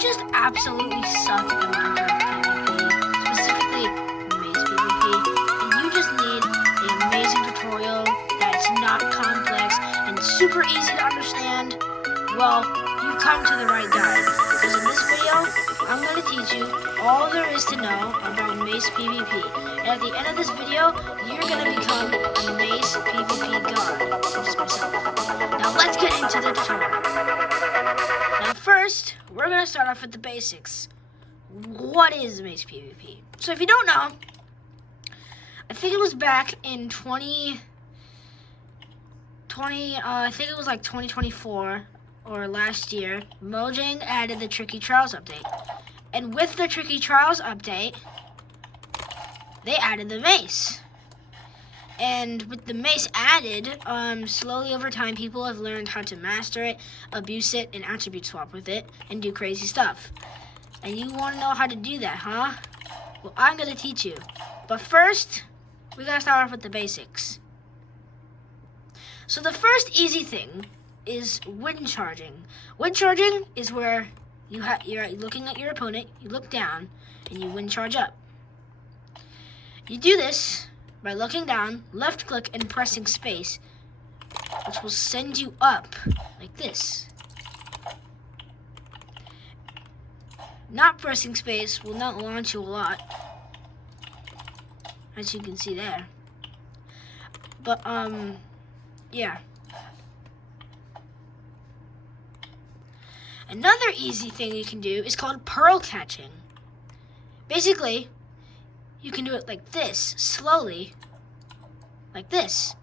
just absolutely suck at Minecraft PvP, specifically mace PvP, and you just need an amazing tutorial that's not complex and super easy to understand, well, you've come to the right guide. Because in this video, I'm going to teach you all there is to know about mace PvP. And at the end of this video, you're going to become a mace PvP god, such as myself. Now let's get into the tutorial. Now first, we're going to start off with the basics. What is mace PvP? So if you don't know, I think it was back in 2024 or last year, Modrinth added the Tricky Trials update. And with the Tricky Trials update, they added the mace. And with the mace added, slowly over time, people have learned how to master it, abuse it, and attribute swap with it, and do crazy stuff. And you want to know how to do that, huh? Well, I'm going to teach you. But first, we got to start off with the basics. So the first easy thing is wind charging. Wind charging is where you're looking at your opponent, you look down, and you wind charge up. You do this by looking down, left click, and pressing space, which will send you up like this. Not pressing space will not launch you a lot, as you can see there. But, yeah. Another easy thing you can do is called pearl catching. Basically, you can do it like this, slowly, like this.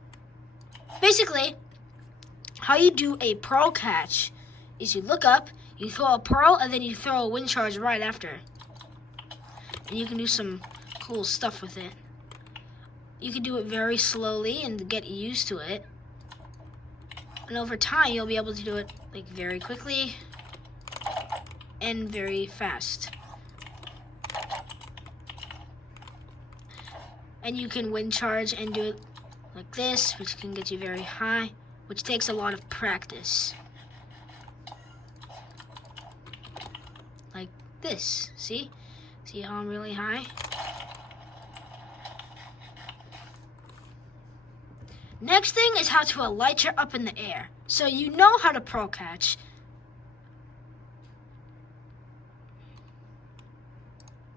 Basically, how you do a pearl catch is you look up, you throw a pearl, and then you throw a wind charge right after. And you can do some cool stuff with it. You can do it very slowly and get used to it. And over time, you'll be able to do it like very quickly and very fast. And you can wind charge and do it like this, which can get you very high, which takes a lot of practice. Like this, see? See how I'm really high? Next thing is how to elytra up in the air. So you know how to pearl catch.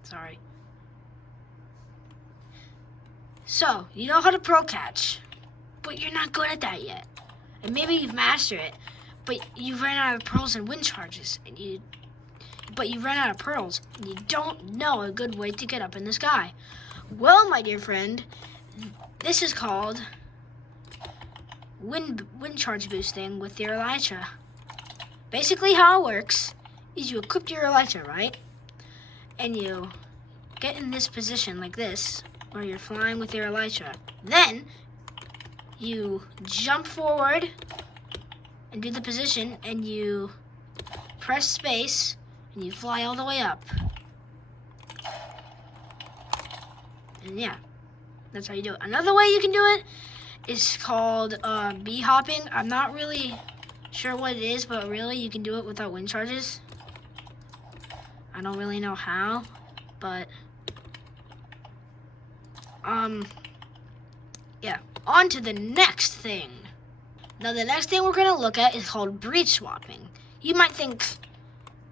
Sorry. So, you know how to pearl catch, but you're not good at that yet. And maybe you've mastered it, but you've ran out of pearls and wind charges, but you ran out of pearls, and you don't know a good way to get up in the sky. Well, my dear friend, this is called wind charge boosting with your elytra. Basically how it works is you equip your elytra, right? And you get in this position like this, where you're flying with your elytra. Then you jump forward and do the position, and you press space and you fly all the way up. And yeah, that's how you do it. Another way you can do it is called bee hopping. I'm not really sure what it is, but really you can do it without wind charges. I don't really know how, but yeah, on to the next thing. Now the next thing we're gonna look at is called breach swapping. You might think,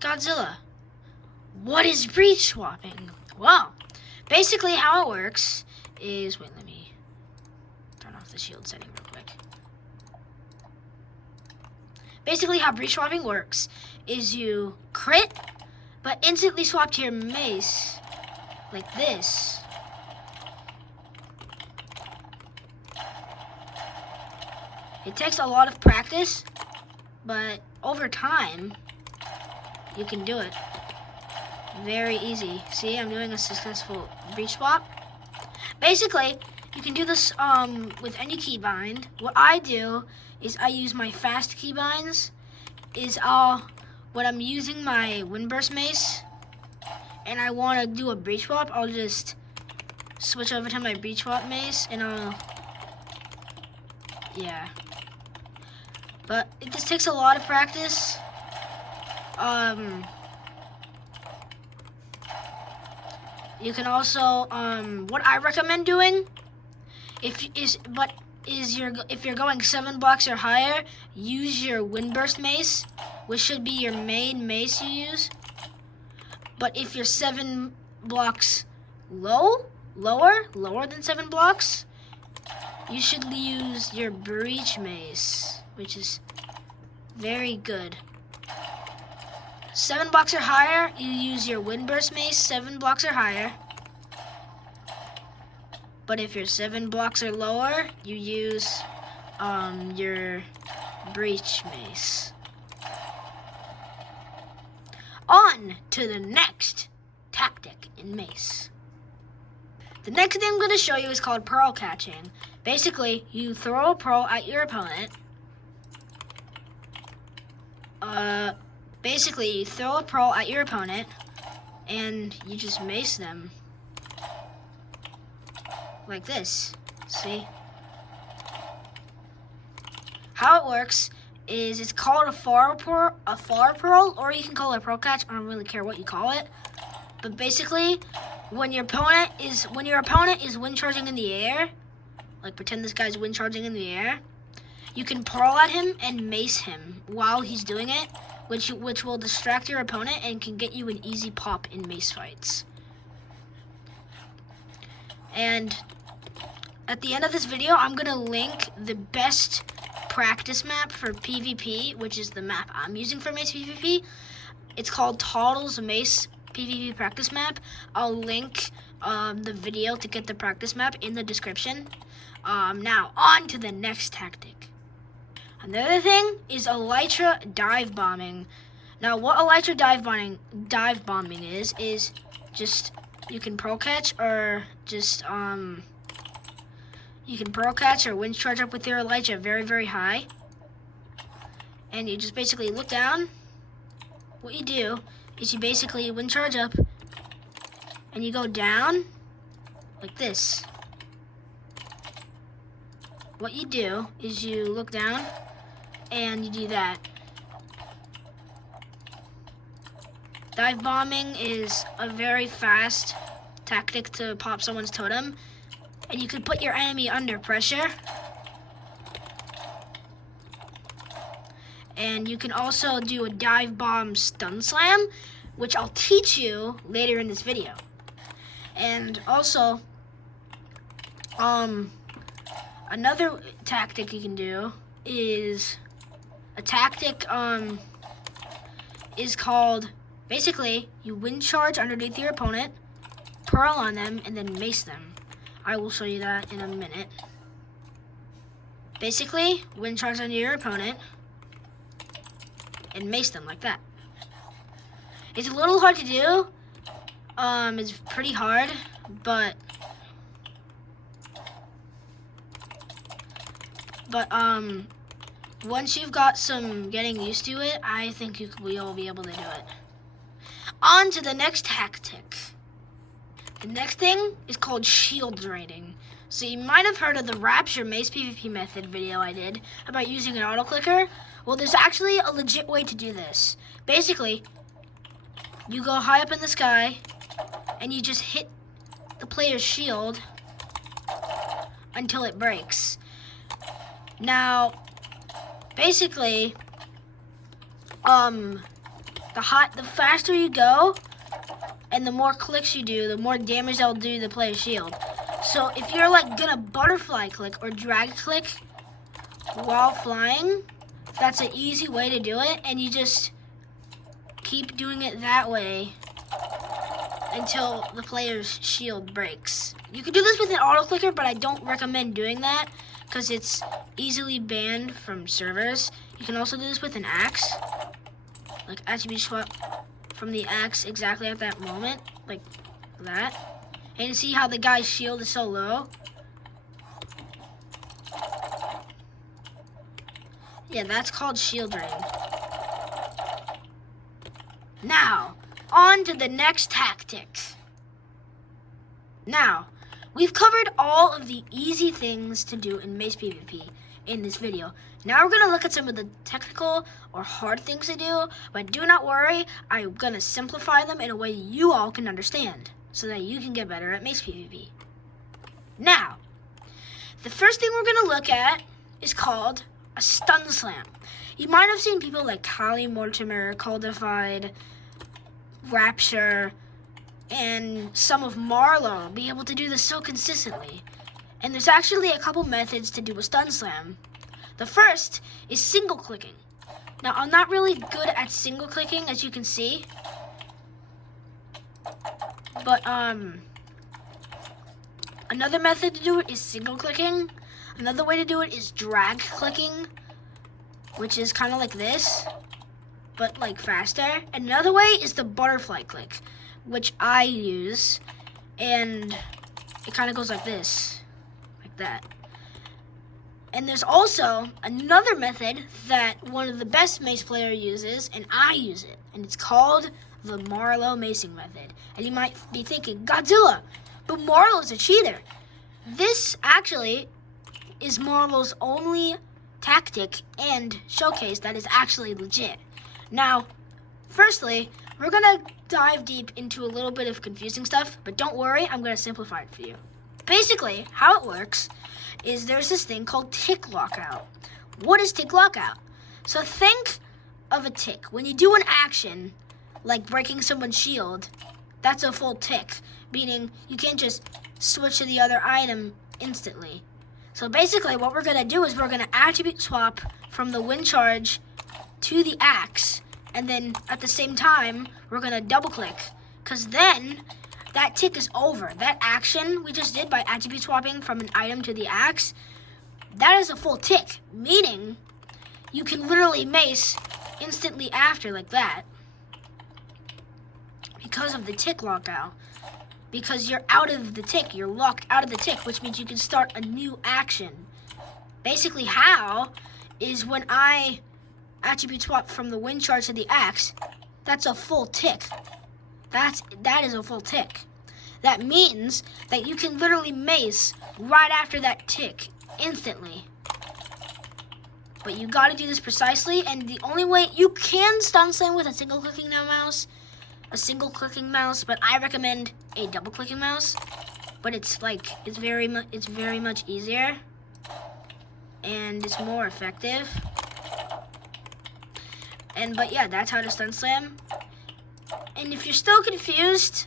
Godzilla, what is breach swapping? Well, basically how it works is, wait, let me turn off the shield setting real quick. Basically how breach swapping works is you crit, but instantly swap to your mace like this. It takes a lot of practice, but over time, you can do it. Very easy. See, I'm doing a successful breach swap. Basically, you can do this with any keybind. What I do is I use my fast keybinds. When I'm using my windburst mace, and I want to do a breach swap, I'll just switch over to my breach swap mace, and yeah. But it just takes a lot of practice. You can also, what I recommend doing, if you're going 7 blocks or higher, use your Windburst mace, which should be your main mace you use. But if you're 7 blocks lower than 7 blocks, you should use your breach mace, which is very good. 7 blocks or higher, you use your Windburst mace, 7 blocks or higher. But if you're 7 blocks or lower, you use your breach mace. On to the next tactic in Mace. The next thing I'm going to show you is called pearl catching. Basically, you throw a pearl at your opponent. Basically, you throw a pearl at your opponent, and you just mace them. Like this. See? How it works is it's called a far pearl, or you can call it a pearl catch. I don't really care what you call it. But basically, when your opponent is wind charging in the air, like pretend this guy's wind charging in the air, you can pearl at him and mace him while he's doing it, which will distract your opponent and can get you an easy pop in mace fights. And at the end of this video, I'm gonna link the best practice map for PvP, which is the map I'm using for Mace PvP. It's called Toddle's Mace PvP practice map. I'll link the video to get the practice map in the description. Now, on to the next tactic. Another thing is Elytra dive bombing. Now, what Elytra dive bombing is just you can pearl catch or just you can pearl catch or wind charge up with your Elytra very, very high. And you just basically look down. What you do is you basically wind charge up and you go down like this. What you do is you look down and you do that. Dive bombing is a very fast tactic to pop someone's totem, and you can put your enemy under pressure. And you can also do a dive bomb stun slam, which I'll teach you later in this video. And also, another tactic you can do is a tactic is called, basically, you wind charge underneath your opponent, pearl on them, and then mace them. I will show you that in a minute. Basically, wind charge under your opponent and mace them like that. It's a little hard to do. It's pretty hard, but once you've got some getting used to it, I think you'll be able to do it. On to the next tactic. The next thing is called shield draining. So you might have heard of the Rapture Mace PvP method video I did about using an auto clicker. Well, there's actually a legit way to do this. Basically, you go high up in the sky and you just hit the player's shield until it breaks. Now, basically, the faster you go and the more clicks you do, the more damage that'll do the player's shield. So if you're like gonna butterfly click or drag click while flying, that's an easy way to do it, and you just keep doing it that way until the player's shield breaks. You can do this with an auto clicker, but I don't recommend doing that because it's easily banned from servers. You can also do this with an axe, like attribute swap from the axe exactly at that moment, like that. And you see how the guy's shield is so low? Yeah, that's called shield drain. Now, on to the next tactic. Now, we've covered all of the easy things to do in Mace PvP in this video. Now we're going to look at some of the technical or hard things to do, but do not worry, I'm going to simplify them in a way you all can understand. so that you can get better at mace PvP. Now, the first thing we're going to look at is called a stun slam. You might have seen people like Kali Mortimer, Codified, Rapture, and some of Marlowe be able to do this so consistently. And there's actually a couple methods to do a stun slam. The first is single clicking. Now, I'm not really good at single clicking, as you can see. But, another method to do it is single clicking. Another way to do it is drag clicking, which is kind of like this, but like faster. And another way is the butterfly click, which I use, and it kind of goes like this, like that. And there's also another method that one of the best mace player uses, and I use it, and it's called the Marlowe macing method. And you might be thinking, Godzilla, but Marlowe's a cheater. This actually is Marlowe's only tactic and showcase that is actually legit. Now, firstly, we're gonna dive deep into a little bit of confusing stuff, but don't worry, I'm gonna simplify it for you. Basically, how it works is there's this thing called tick lockout. What is tick lockout? So think of a tick. When you do an action, like breaking someone's shield, that's a full tick, meaning you can't just switch to the other item instantly. So basically what we're gonna do is we're gonna attribute swap from the wind charge to the axe, and then at the same time, we're gonna double click, because then that tick is over. That action we just did by attribute swapping from an item to the axe, that is a full tick, meaning you can literally mace instantly after like that because of the tick lockout. Because you're out of the tick, you're locked out of the tick, which means you can start a new action. Basically how is when I attribute swap from the wind charge to the axe, that's a full tick. That is a full tick. That means that you can literally mace right after that tick, instantly. But you gotta do this precisely, and the only way you can stun slam with a single clicking mouse, but I recommend a double clicking mouse. But it's very much easier, and it's more effective. But yeah, that's how to stun slam. And if you're still confused,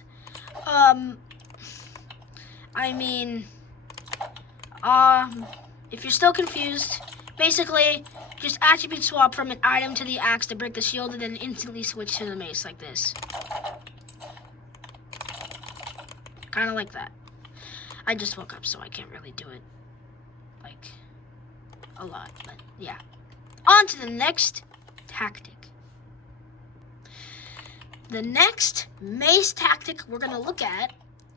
if you're still confused, basically just attribute swap from an item to the axe to break the shield, and then instantly switch to the mace like this. Kind of like that. I just woke up, so I can't really do it like a lot, but yeah. On to the next tactic. The next mace tactic we're gonna look at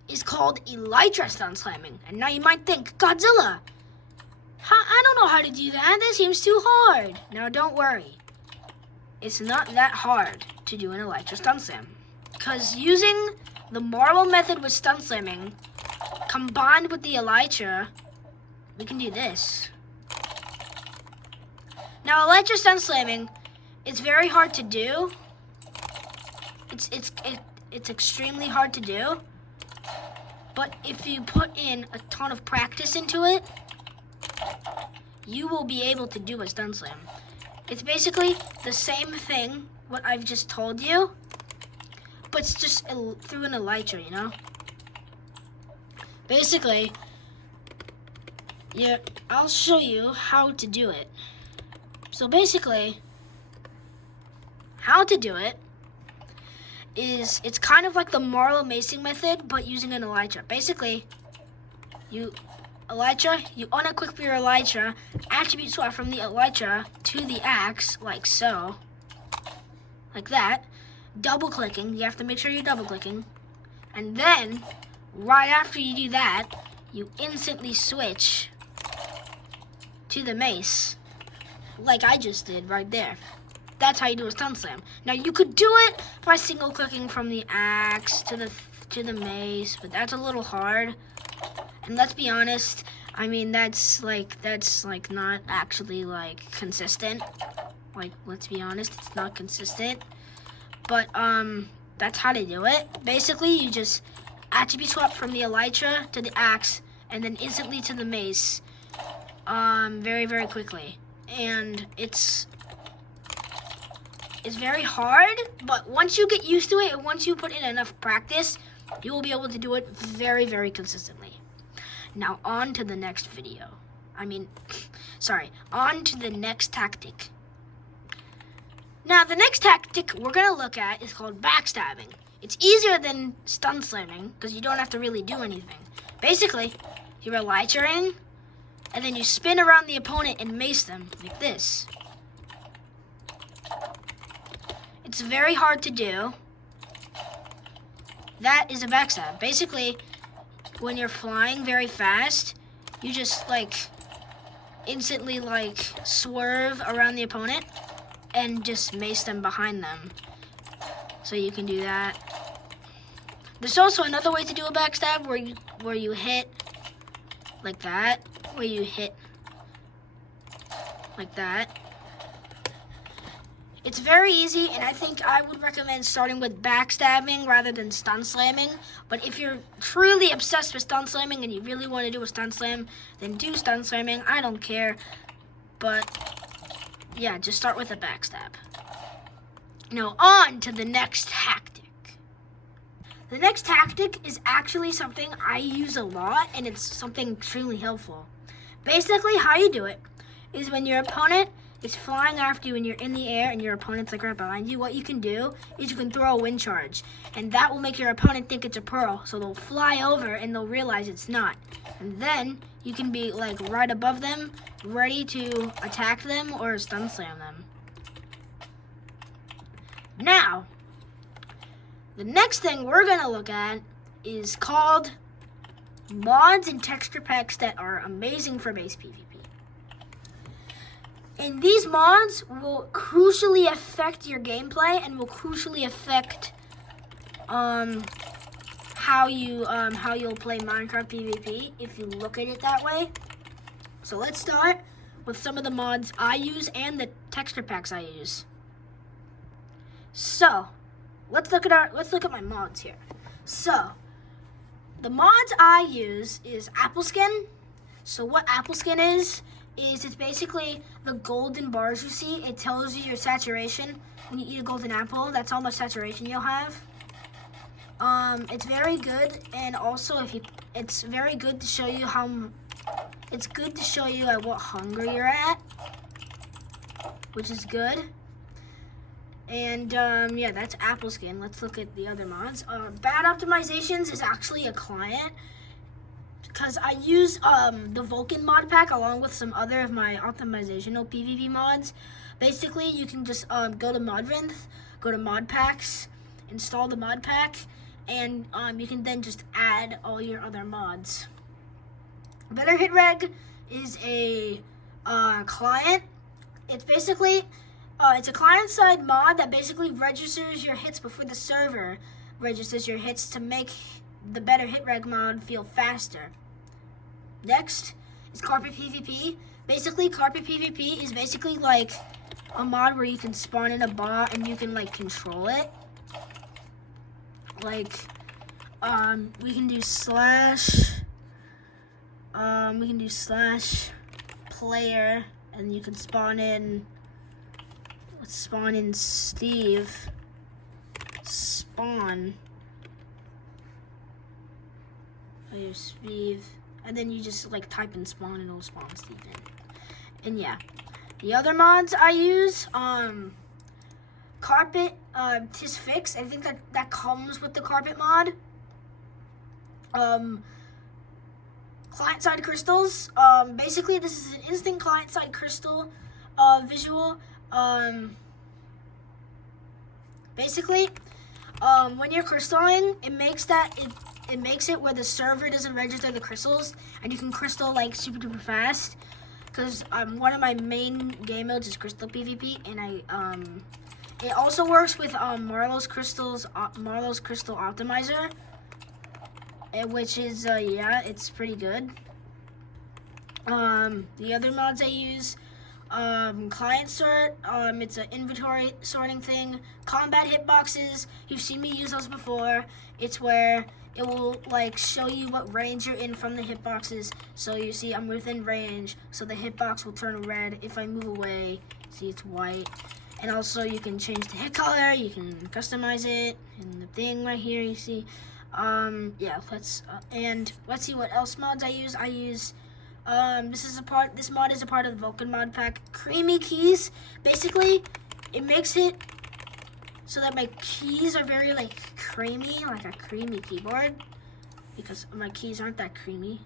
is called Elytra stun slamming. And now you might think, Godzilla, I don't know how to do that. That seems too hard. Now don't worry. It's not that hard to do an Elytra stun slam. Because using the Marlowe method with stun slamming, combined with the Elytra, we can do this. Now Elytra stun slamming, it's very hard to do. It's extremely hard to do. But if you put in a ton of practice into it, you will be able to do a stun slam. It's basically the same thing what I've just told you, but it's just through an Elytra, you know? Basically, yeah, I'll show you how to do it. So basically, how to do it is, it's kind of like the Marlowe macing method, but using an Elytra. Basically, you unequip your Elytra, attribute swap from the Elytra to the axe, like so. Like that. Double clicking, you have to make sure you're double clicking. And then, right after you do that, you instantly switch to the mace, like I just did right there. That's how you do a stun slam. Now you could do it by single clicking from the axe to the mace, but that's a little hard. And let's be honest, I mean that's not actually like consistent. Like, let's be honest, it's not consistent. But that's how to do it. Basically, you just attribute swap from the elytra to the axe, and then instantly to the mace, very, very quickly. And it's very hard, but once you get used to it, and once you put in enough practice, you will be able to do it very, very consistently. Now on to the next video. On to the next tactic. Now the next tactic we're gonna look at is called backstabbing. It's easier than stun slamming because you don't have to really do anything. Basically, you're elytraing, and then you spin around the opponent and mace them like this. It's very hard to do. That is a backstab. Basically, when you're flying very fast, you just instantly swerve around the opponent and just mace them behind them. So you can do that. There's also another way to do a backstab where you hit like that, where you hit like that. It's very easy, and I think I would recommend starting with backstabbing rather than stun slamming. But if you're truly obsessed with stun slamming and you really want to do a stun slam, then do stun slamming. I don't care. But yeah, just start with a backstab. Now on to the next tactic. The next tactic is actually something I use a lot, and it's something extremely helpful. Basically, how you do it is when your opponent is flying after you and you're in the air and your opponent's right behind you, what you can do is you can throw a wind charge, and that will make your opponent think it's a pearl, so they'll fly over and they'll realize it's not. And then you can be right above them, ready to attack them or stun slam them. Now, the next thing we're gonna look at is called mods and texture packs that are amazing for base PvP. And these mods will crucially affect your gameplay and will crucially affect how you'll play Minecraft PvP if you look at it that way. So let's start with some of the mods I use and the texture packs I use. So let's look at my mods here. So the mods I use is Apple Skin. So what Apple Skin is it's basically the golden bars you see. It tells you your saturation. When you eat a golden apple, that's how much saturation you'll have. It's very good, and also it's very good to show you at what hunger you're at, which is good. And yeah, that's Apple Skin. Let's look at the other mods. Bad Optimizations is actually a client, because I use the Vulcan mod pack along with some other of my optimizational PvP mods. Basically, you can just go to Modrinth, go to mod packs, install the mod pack, and you can then just add all your other mods. Better Hit Reg is a client. It's basically it's a client-side mod that basically registers your hits before the server registers your hits to make the Better Hit Reg mod feel faster. Next is Carpet PvP. Basically, Carpet PvP is basically a mod where you can spawn in a bot and you can control it. We can do /player, and you can spawn in. Let's spawn in Steve. Spawn. Here's Steve. And then you just type in spawn and it'll spawn Steve in. And yeah. The other mods I use, Carpet, Tis Fix. I think that comes with the Carpet mod. Client-side crystals. Basically, this is an instant client-side crystal visual. Basically, when you're crystalling, it makes it where the server doesn't register the crystals, and you can crystal super duper fast. Because one of my main game modes is Crystal PvP, and it also works with Marlowe's Crystal Optimizer, which is yeah, it's pretty good. The other mods I use client sort. It's an inventory sorting thing. Combat hitboxes. You've seen me use those before. It's where it will like show you what range you're in from the hitboxes. So you see I'm within range, so the hitbox will turn red. If I move away, see it's white. And also you can change the hit color. You can customize it. And the thing right here, you see. Yeah, and let's see what else mods I use. This mod is a part of the Vulcan mod pack. Creamy keys. Basically, it makes it so that my keys are very like creamy, like a creamy keyboard, because my keys aren't that creamy.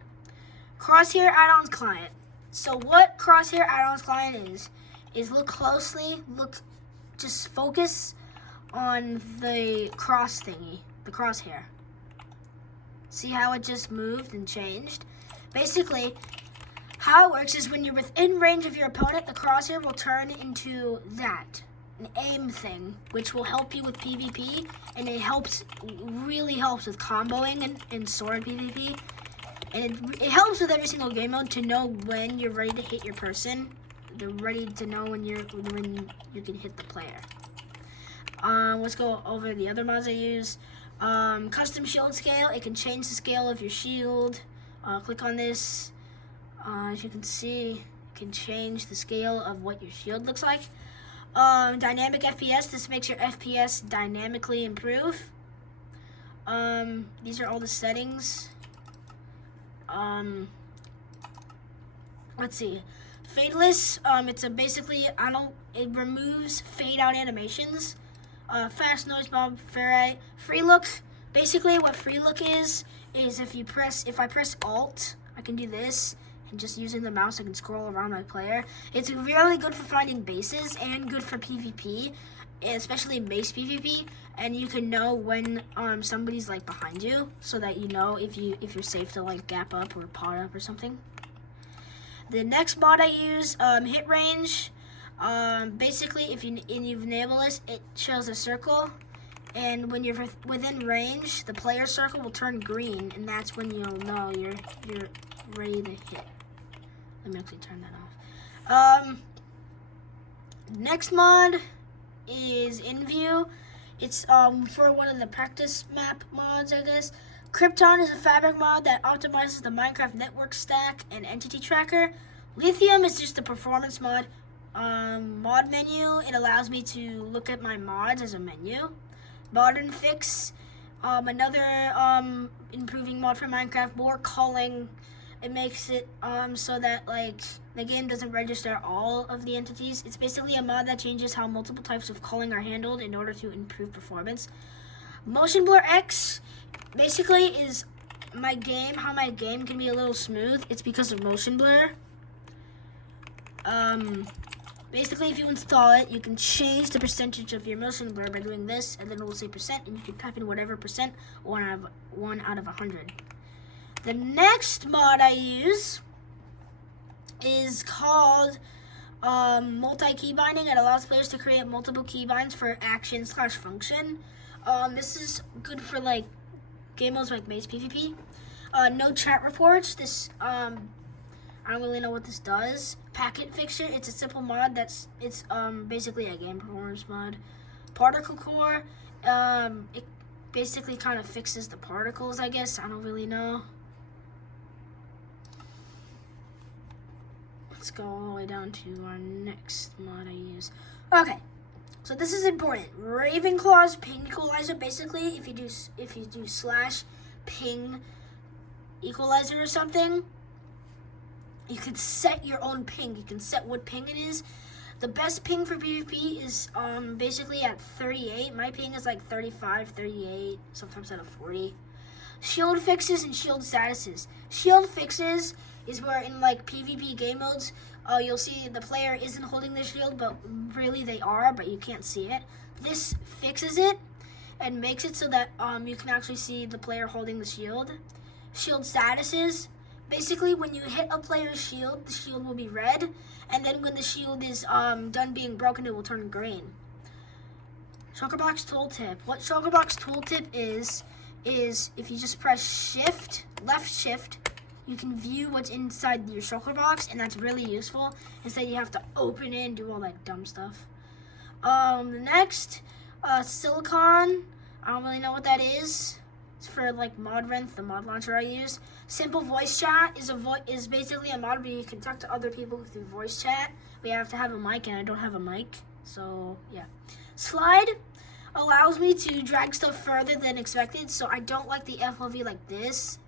Crosshair add-ons client. So what Crosshair add-ons client is look closely, just focus on the cross thingy, the crosshair. See how it just moved and changed? Basically, how it works is when you're within range of your opponent, the crosshair will turn into an aim thing, which will help you with PvP, and it really helps with comboing and sword PvP. And it helps with every single game mode to know when you're ready to hit your person. They're ready to know when you can hit the player. Let's go over the other mods I use. Custom shield scale. It can change the scale of your shield. Click on this. As you can see, it can change the scale of what your shield looks like. Dynamic FPS. This makes your FPS dynamically improve. These are all the settings. Let's see. Fadeless. It removes fade out animations. Fast noise mob ferrite. Free look. Basically, what free look is if I press Alt, I can do this, and just using the mouse, I can scroll around my player. It's really good for finding bases and good for PvP, especially mace PvP. And you can know when somebody's like behind you, so that you know if you're safe to like gap up or pot up or something. The next mod I use, hit range. Basically, if you enable this, it shows a circle, and when you're within range, the player circle will turn green, and that's when you'll know you're ready to hit. Let me actually turn that off. Next mod is in view. It's for one of the practice map mods, I guess. Krypton is a fabric mod that optimizes the Minecraft network stack and entity tracker. Lithium is just a performance mod. Mod menu, it allows me to look at my mods as a menu. Modern fix, another improving mod for Minecraft, more culling. It makes it so that like the game doesn't register all of the entities. It's basically a mod that changes how multiple types of culling are handled in order to improve performance. Motion blur X basically is how my game can be a little smooth. It's because of motion blur. Basically, if you install it, you can change the percentage of your motion blur by doing this, and then it will say percent, and you can type in whatever percent, 1 out of 100. The next mod I use is called multi-key binding. It allows players to create multiple keybinds for action/function. This is good for like game modes like Maze PvP. No chat reports. This I don't really know what this does. Packet fixture. It's a simple mod it's basically a game performance mod. Particle core. It basically kind of fixes the particles, I guess. I don't really know. Let's go all the way down to our next mod I use. Okay, so this is important. Ravenclaw's ping equalizer. Basically, if you do slash ping equalizer or something, you can set your own ping. You can set what ping it is. The best ping for PvP is basically at 38. My ping is like 35, 38, sometimes at a 40. Shield fixes and shield statuses. Shield fixes is where in like PvP game modes, you'll see the player isn't holding the shield, but really they are, but you can't see it. This fixes it and makes it so that you can actually see the player holding the shield. Shield statuses. Basically, when you hit a player's shield, the shield will be red, and then when the shield is done being broken, it will turn green. Shulkerbox tooltip. What Shulkerbox tooltip is if you just press left shift, you can view what's inside your shulker box, and that's really useful. Instead, you have to open it and do all that dumb stuff. The next, Silicon. I don't really know what that is. It's for like Modrinth, the mod launcher I use. Simple voice chat is basically a mod where you can talk to other people through voice chat. But you have to have a mic, and I don't have a mic, so yeah. Slide allows me to drag stuff further than expected, so I don't like the FOV like this.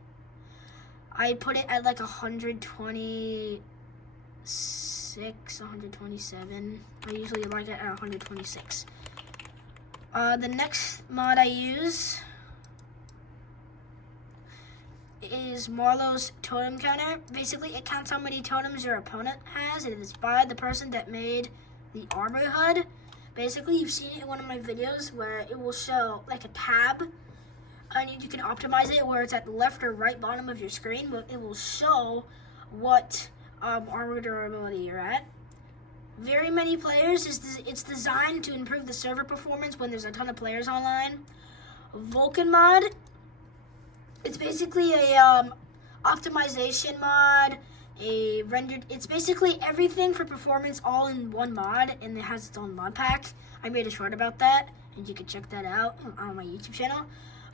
I put it at like 126, 127. I usually like it at 126. The next mod I use is Marlowe's totem counter. Basically, it counts how many totems your opponent has, and it is by the person that made the armor HUD. Basically, you've seen it in one of my videos where it will show like a tab, and you can optimize it where it's at the left or right bottom of your screen, but it will show what armor durability you're at. Very many players, it's designed to improve the server performance when there's a ton of players online. Vulcan mod, it's basically a optimization mod, a rendered, it's basically everything for performance all in one mod, and it has its own mod pack. I made a short about that, and you can check that out on my YouTube channel.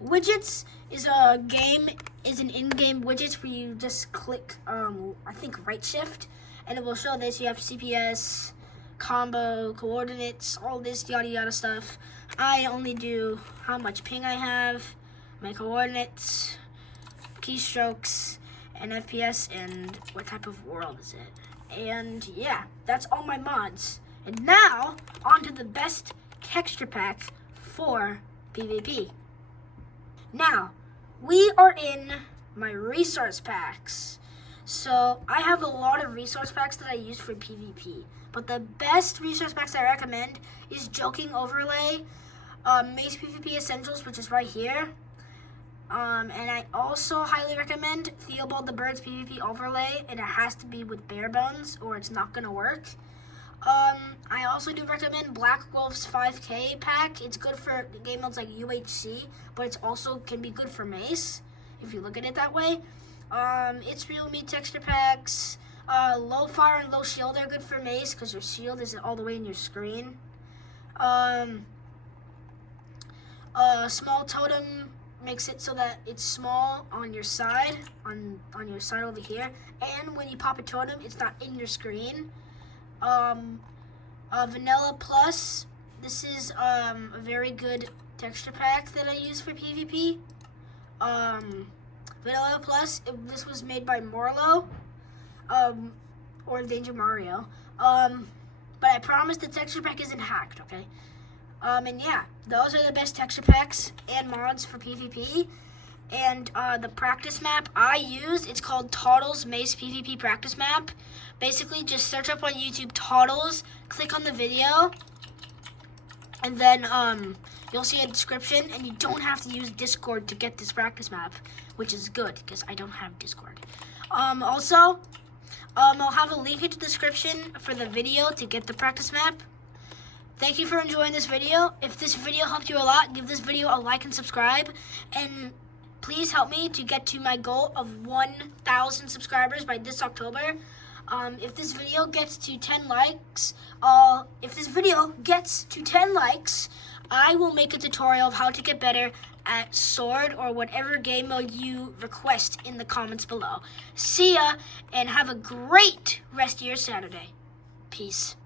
Widgets is an in-game widgets where you just click, I think right shift, and it will show this. You have CPS, combo, coordinates, all this yada yada stuff. I only do how much ping I have, my coordinates, keystrokes, and FPS, and what type of world is it. And yeah, that's all my mods. And now, on to the best texture pack for PvP. Now, we are in my resource packs. So, I have a lot of resource packs that I use for PvP. But the best resource packs I recommend is Joking Overlay, Mace PvP Essentials, which is right here. And I also highly recommend Theobald the Bird's PvP Overlay, and it has to be with bare bones or it's not going to work. I also do recommend Black Wolf's 5K pack. It's good for game modes like UHC, but it's also can be good for Mace, if you look at it that way. It's Real Me texture packs. Low Fire and Low Shield are good for Mace because your shield is all the way in your screen. Small Totem makes it so that it's small on your side, on your side over here. And when you pop a totem, it's not in your screen. Vanilla Plus, this is a very good texture pack that I use for PvP. Vanilla Plus, this was made by Marlowe, or Danger Mario. But I promise the texture pack isn't hacked, okay? And yeah, those are the best texture packs and mods for PvP. And the practice map I use, it's called Toddles Mace PvP practice map. Basically, just search up on YouTube Toddles, click on the video, and then you'll see a description, and you don't have to use Discord to get this practice map, which is good, because I don't have Discord. Also, I'll have a link in the description for the video to get the practice map. Thank you for enjoying this video. If this video helped you a lot, give this video a like and subscribe, and please help me to get to my goal of 1,000 subscribers by this October. If this video gets to 10 likes, I will make a tutorial of how to get better at Sword or whatever game mode you request in the comments below. See ya, and have a great rest of your Saturday. Peace.